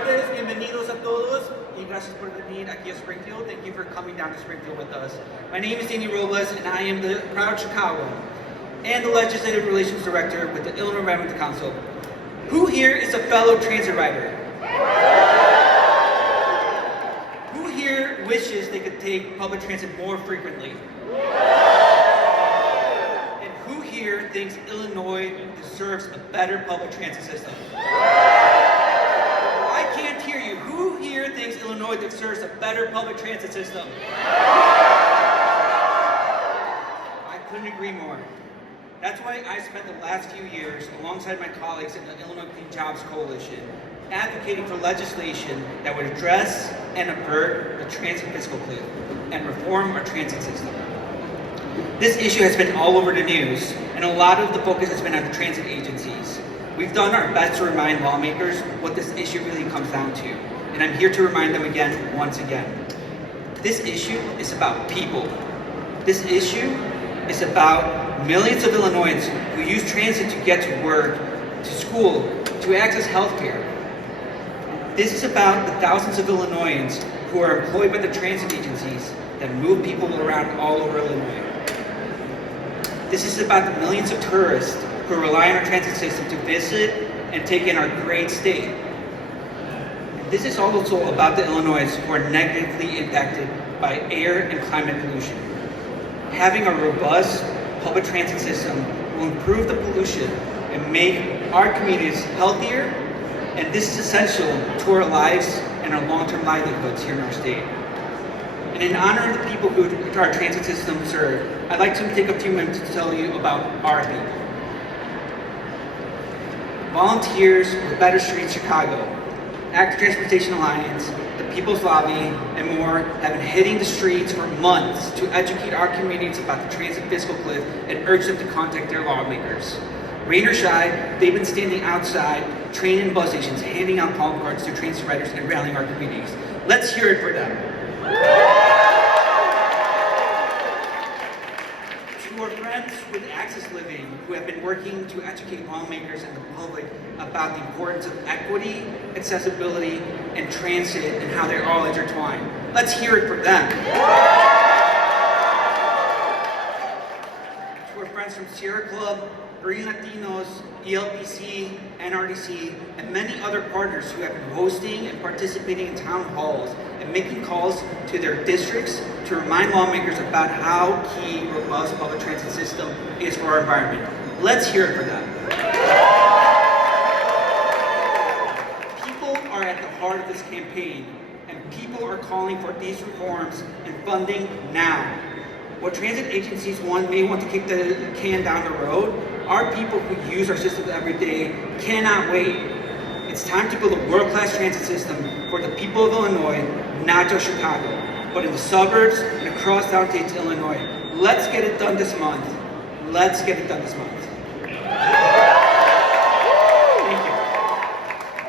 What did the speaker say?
tardes, bienvenidos a todos, y gracias por venir aquí a Springfield. Thank you for coming down to Springfield with us. My name is Danny Robles, and I am the proud Chicagoan and the Legislative Relations Director with the Illinois Environmental Council. Who here is a fellow transit rider? Who here wishes they could take public transit more frequently? And who here thinks Illinois deserves a better public transit system? I can't hear you. Who here thinks Illinois deserves a better public transit system? I couldn't agree more. That's why I spent the last few years, alongside my colleagues in the Illinois Clean Jobs Coalition, advocating for legislation that would address and avert the transit fiscal cliff and reform our transit system. This issue has been all over the news, and a lot of the focus has been on the transit agencies. We've done our best to remind lawmakers what this issue really comes down to, and I'm here to remind them again, once again. This issue is about people. This issue is about millions of Illinoisans who use transit to get to work, to school, to access healthcare. This is about the thousands of Illinoisans who are employed by the transit agencies that move people around all over Illinois. This is about the millions of tourists who rely on our transit system to visit and take in our great state. This is also about the Illinoisans who are negatively impacted by air and climate pollution. Having a robust public transit system will improve the pollution and make our communities healthier, and this is essential to our lives and our long-term livelihoods here in our state. And in honor of the people who our transit system serve, I'd like to take a few minutes to tell you about our people. Volunteers with Better Streets Chicago, Active Transportation Alliance, the People's Lobby, and more have been hitting the streets for months to educate our communities about the transit fiscal cliff and urge them to contact their lawmakers. Rain or shine, they've been standing outside train and bus stations, handing out palm cards to transit riders and rallying our communities. Let's hear it for them. To our friends with Access Living who have been working to educate lawmakers and the public about the importance of equity, accessibility, and transit and how they're all intertwined. Let's hear it from them. To our friends from Sierra Club, Green Latinos, ELPC, NRDC, and many other partners who have been hosting and participating in town halls and making calls to their districts to remind lawmakers about how key robust public transit system is for our environment. Let's hear it for them. People are at the heart of this campaign, and people are calling for these reforms and funding now. What transit agencies may want to kick the can down the road, our people who use our systems every day cannot wait. It's time to build a world-class transit system for the people of Illinois, not just Chicago, but in the suburbs and across downstate Illinois. Let's get it done this month. Let's get it done this month.